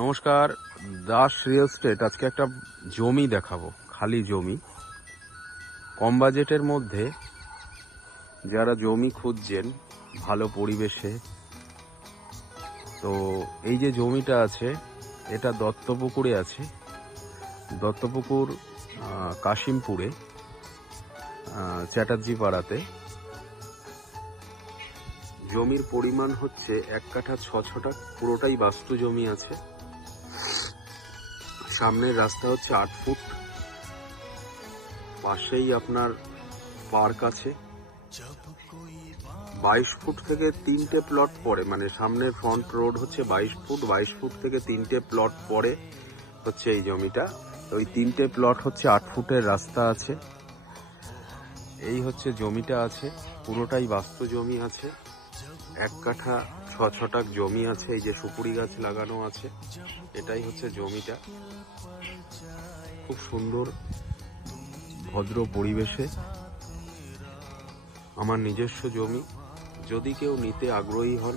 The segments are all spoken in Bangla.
নমস্কার, দাস রিয়েল এস্টেট। আজকে একটা জমি দেখাবো, খালি জমি। কম বাজেটের মধ্যে যারা জমি খুঁজছেন ভালো পরিবেশে, তো এই যে জমিটা আছে এটা দত্তপুকুরে আছে। দত্তপুকুর কাশিমপুরে, চ্যাটার্জি পাড়াতে। জমির পরিমাণ হচ্ছে 1 কাঠা 6 ছটাক, পুরোটাই বাস্তু জমি আছে। সামনের রাস্তা হচ্ছে 8 ফুট, পাশেই আপনার পার্ক আছে। 22 ফুট থেকে 3টে প্লট পরে, মানে সামনে ফ্রন্ট রোড হচ্ছে 22 ফুট, 22 ফুট থেকে 3টে প্লট পরে হচ্ছে এই জমিটা। ওই 3টে প্লট হচ্ছে 8 ফুটের রাস্তা আছে। এই হচ্ছে জমিটা আছে, পুরোটাই বাস্তু জমি আছে। 1 কাঠা 6 ছটাক জমি আছে। এই যে সুপুরি গাছ লাগানো আছে, এটাই হচ্ছে জমিটা। খুব সুন্দর ভদ্র পরিবেশে আমার নিজস্ব জমি। যদি কেউ নিতে আগ্রহী হন,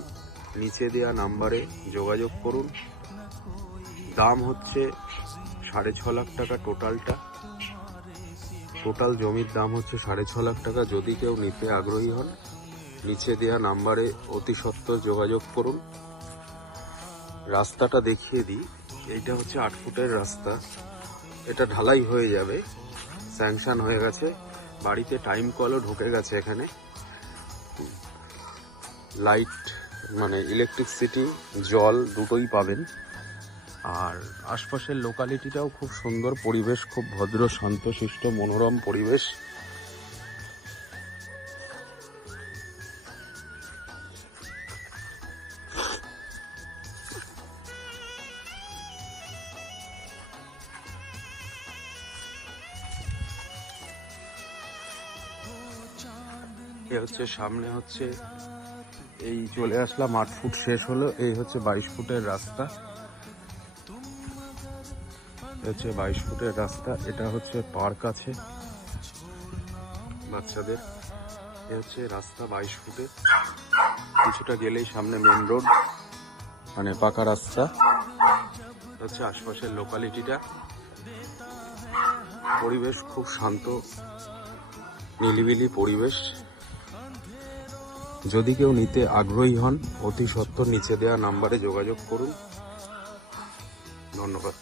নিচে দেওয়া নাম্বারে যোগাযোগ করুন। দাম হচ্ছে 6.5 লাখ টাকা টোটাল জমির দাম হচ্ছে 6.5 লাখ টাকা। যদি কেউ নিতে আগ্রহী হন, নিচে দেওয়া নাম্বারে অতি সত্বর যোগাযোগ করুন। রাস্তাটা দেখিয়ে দিই। এইটা হচ্ছে 8 ফুটের রাস্তা, এটা ঢালাই হয়ে যাবে, স্যাংশন হয়ে গেছে। বাড়িতে টাইম কলও ঢুকে গেছে। এখানে লাইট মানে ইলেকট্রিসিটি, জল দুটোই পাবেন। আর আশপাশের লোকালিটিটাও খুব সুন্দর, পরিবেশ খুব ভদ্র, শান্তশিষ্ট, মনোরম পরিবেশ। এ হচ্ছে সামনে হচ্ছে এই চলে আসলাম, 8 ফুট শেষ হলো। এই হচ্ছে 22 ফুটের রাস্তা, হচ্ছে 22 ফুটের রাস্তা। এটা হচ্ছে পার্ক আছে বাচ্চাদের। এ হচ্ছে রাস্তা 22 ফুটের। কিছুটা গেলেই সামনে মেন রোড, মানে পাকা রাস্তা। হচ্ছে আশপাশের লোকালিটিটা। পরিবেশ খুব শান্ত, নিরিবিলি পরিবেশ। যদি কেউ নিতে আগ্রহী হন, অতি সত্বর নিচে দেওয়া নাম্বারে যোগাযোগ করুন। ধন্যবাদ।